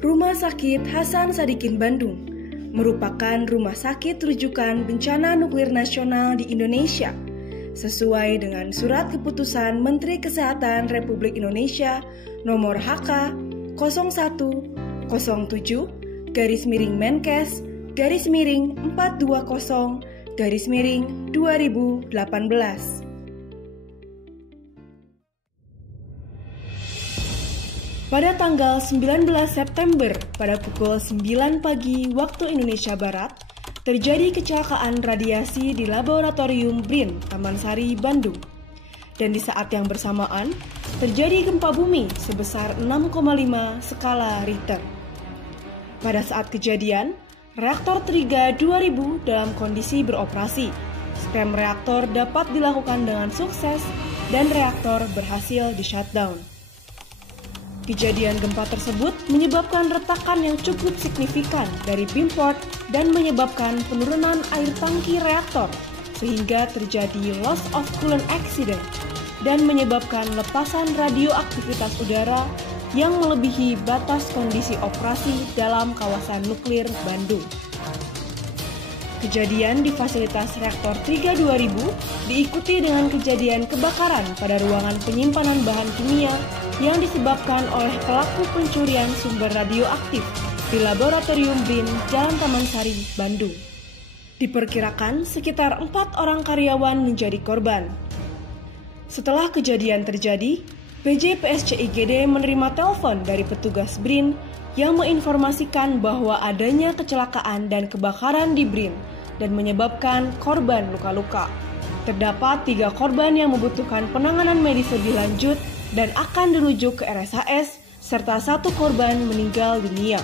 Rumah Sakit Hasan Sadikin Bandung merupakan rumah sakit rujukan bencana nuklir nasional di Indonesia sesuai dengan Surat Keputusan Menteri Kesehatan Republik Indonesia nomor HK 01-07-Menkes-420-2018. Pada tanggal 19 September pada pukul 9 pagi waktu Indonesia Barat, terjadi kecelakaan radiasi di Laboratorium BRIN Taman Sari, Bandung. Dan di saat yang bersamaan, terjadi gempa bumi sebesar 6,5 skala Richter. Pada saat kejadian, reaktor Triga 2000 dalam kondisi beroperasi. Sprem reaktor dapat dilakukan dengan sukses dan reaktor berhasil di-shutdown. Kejadian gempa tersebut menyebabkan retakan yang cukup signifikan dari beamport dan menyebabkan penurunan air tangki reaktor sehingga terjadi loss of coolant accident dan menyebabkan lepasan radioaktivitas udara yang melebihi batas kondisi operasi dalam kawasan nuklir Bandung. Kejadian di fasilitas reaktor Triga 2000 diikuti dengan kejadian kebakaran pada ruangan penyimpanan bahan kimia yang disebabkan oleh pelaku pencurian sumber radioaktif di Laboratorium BRIN Jalan Taman Sari, Bandung. Diperkirakan sekitar 4 orang karyawan menjadi korban. Setelah kejadian terjadi, PJ/PSC IGD menerima telepon dari petugas BRIN yang menginformasikan bahwa adanya kecelakaan dan kebakaran di BRIN dan menyebabkan korban luka-luka. Terdapat 3 korban yang membutuhkan penanganan medis lebih lanjut dan akan dirujuk ke RSHS, serta 1 korban meninggal dunia.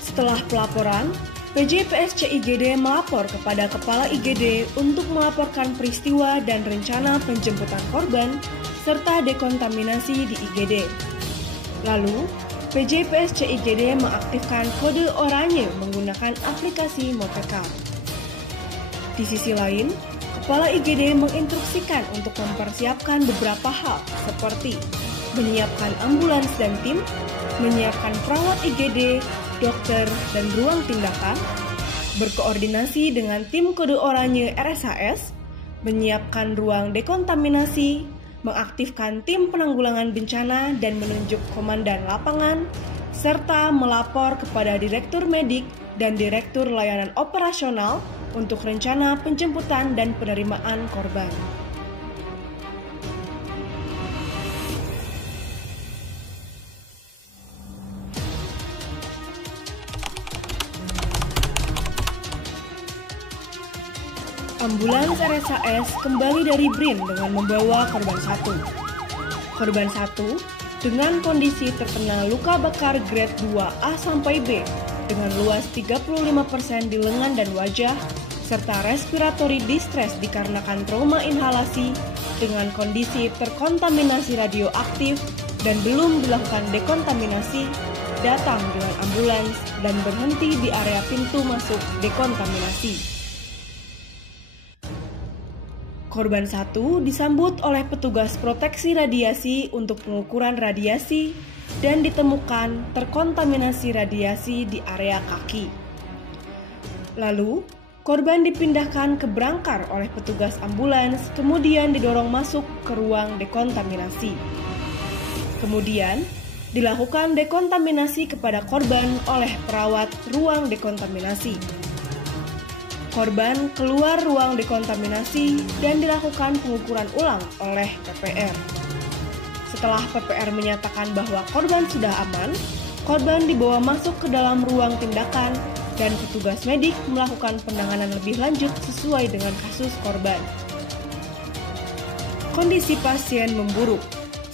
Setelah pelaporan, PJ/PSC IGD melapor kepada Kepala IGD untuk melaporkan peristiwa dan rencana penjemputan korban, serta dekontaminasi di IGD. Lalu, PJ/PSC IGD mengaktifkan kode oranye menggunakan aplikasi Mopeka. Di sisi lain, Kepala IGD menginstruksikan untuk mempersiapkan beberapa hal seperti menyiapkan ambulans dan tim, menyiapkan perawat IGD, dokter, dan ruang tindakan, berkoordinasi dengan tim kode oranye RSHS, menyiapkan ruang dekontaminasi, mengaktifkan tim penanggulangan bencana dan menunjuk komandan lapangan, serta melapor kepada Direktur Medik dan Direktur Layanan Operasional untuk rencana penjemputan dan penerimaan korban. Ambulans RSHS kembali dari BRIN dengan membawa korban 1. Korban 1 dengan kondisi terkena luka bakar grade 2A sampai B dengan luas 35% di lengan dan wajah, serta respiratory distress dikarenakan trauma inhalasi dengan kondisi terkontaminasi radioaktif dan belum dilakukan dekontaminasi, datang dengan ambulans dan berhenti di area pintu masuk dekontaminasi. Korban 1 disambut oleh petugas proteksi radiasi untuk pengukuran radiasi dan ditemukan terkontaminasi radiasi di area kaki. Lalu, korban dipindahkan ke brangkar oleh petugas ambulans, kemudian didorong masuk ke ruang dekontaminasi. Kemudian, dilakukan dekontaminasi kepada korban oleh perawat ruang dekontaminasi. Korban keluar ruang dekontaminasi dan dilakukan pengukuran ulang oleh PPR. Setelah PPR menyatakan bahwa korban sudah aman, korban dibawa masuk ke dalam ruang tindakan dan petugas medik melakukan penanganan lebih lanjut sesuai dengan kasus korban. Kondisi pasien memburuk,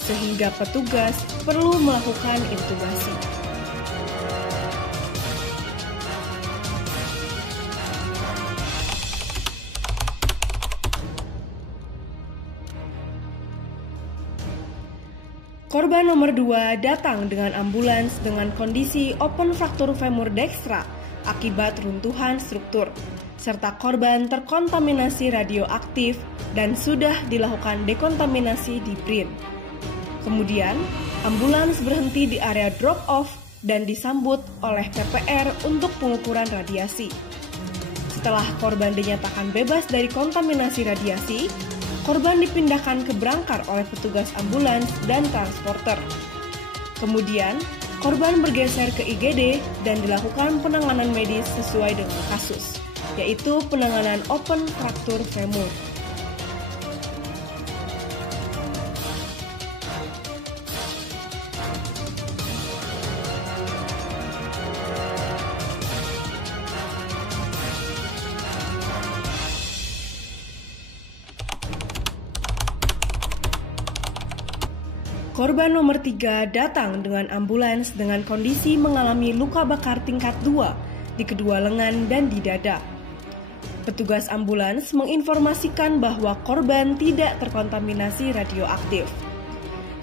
sehingga petugas perlu melakukan intubasi. Korban nomor 2 datang dengan ambulans dengan kondisi open fraktur femur dextra akibat runtuhan struktur, serta korban terkontaminasi radioaktif dan sudah dilakukan dekontaminasi di BRIN. Kemudian, ambulans berhenti di area drop-off dan disambut oleh PPR untuk pengukuran radiasi. Setelah korban dinyatakan bebas dari kontaminasi radiasi, korban dipindahkan ke Brangkar oleh petugas ambulans dan transporter. Kemudian, korban bergeser ke IGD dan dilakukan penanganan medis sesuai dengan kasus, yaitu penanganan open fraktur femur. Korban nomor 3 datang dengan ambulans dengan kondisi mengalami luka bakar tingkat 2 di kedua lengan dan di dada. Petugas ambulans menginformasikan bahwa korban tidak terkontaminasi radioaktif.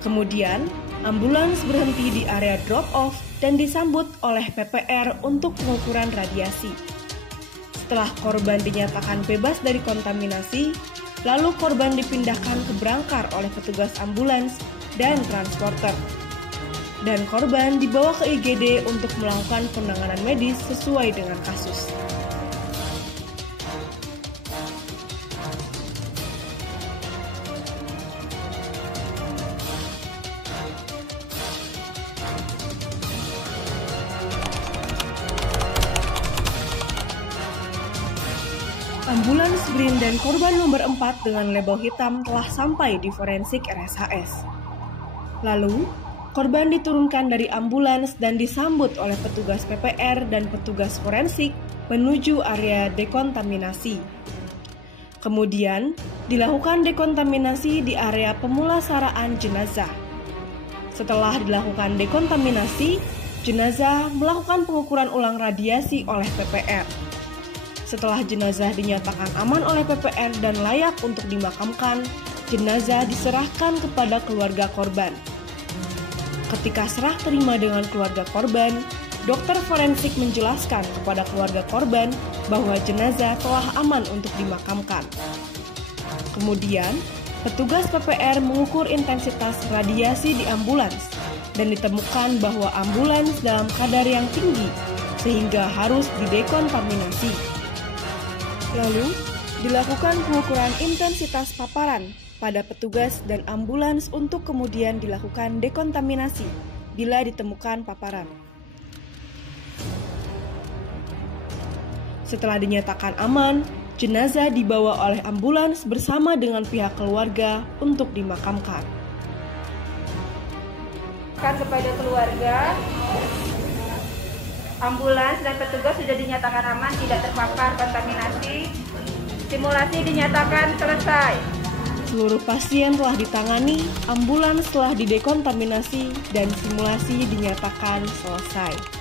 Kemudian, ambulans berhenti di area drop-off dan disambut oleh PPR untuk pengukuran radiasi. Setelah korban dinyatakan bebas dari kontaminasi, lalu korban dipindahkan ke Brangkar oleh petugas ambulans dan transporter. Dan korban dibawa ke IGD untuk melakukan penanganan medis sesuai dengan kasus. Ambulans BRIN dan korban nomor 4 dengan label hitam telah sampai di forensik RSHS. Lalu, korban diturunkan dari ambulans dan disambut oleh petugas PPR dan petugas forensik menuju area dekontaminasi. Kemudian, dilakukan dekontaminasi di area pemulasaraan jenazah. Setelah dilakukan dekontaminasi, jenazah melakukan pengukuran ulang radiasi oleh PPR. Setelah jenazah dinyatakan aman oleh PPR dan layak untuk dimakamkan, jenazah diserahkan kepada keluarga korban. Ketika serah terima dengan keluarga korban, dokter forensik menjelaskan kepada keluarga korban bahwa jenazah telah aman untuk dimakamkan. Kemudian, petugas PPR mengukur intensitas radiasi di ambulans dan ditemukan bahwa ambulans dalam kadar yang tinggi sehingga harus didekontaminasi. Lalu, dilakukan pengukuran intensitas paparan pada petugas dan ambulans untuk kemudian dilakukan dekontaminasi bila ditemukan paparan. Setelah dinyatakan aman, jenazah dibawa oleh ambulans bersama dengan pihak keluarga untuk dimakamkan. Kepada keluarga, ambulans dan petugas sudah dinyatakan aman, tidak terpapar kontaminasi. Simulasi dinyatakan selesai. Seluruh pasien telah ditangani, ambulans telah didekontaminasi, dan simulasi dinyatakan selesai.